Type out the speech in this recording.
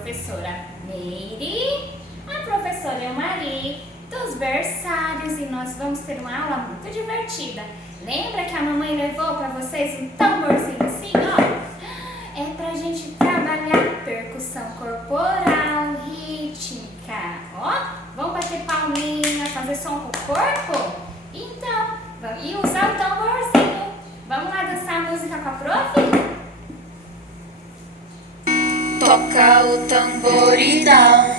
professora Meire, a professora Mari, dos berçários, e nós vamos ter uma aula muito divertida. Lembra que a mamãe levou para vocês um tamborzinho assim, ó? É pra gente trabalhar percussão corporal, rítmica, ó. Vamos bater palminha, fazer som com o corpo? Então, e usar o tamborzinho. Vamos lá dançar a música com a prof? Toca o tamboridão,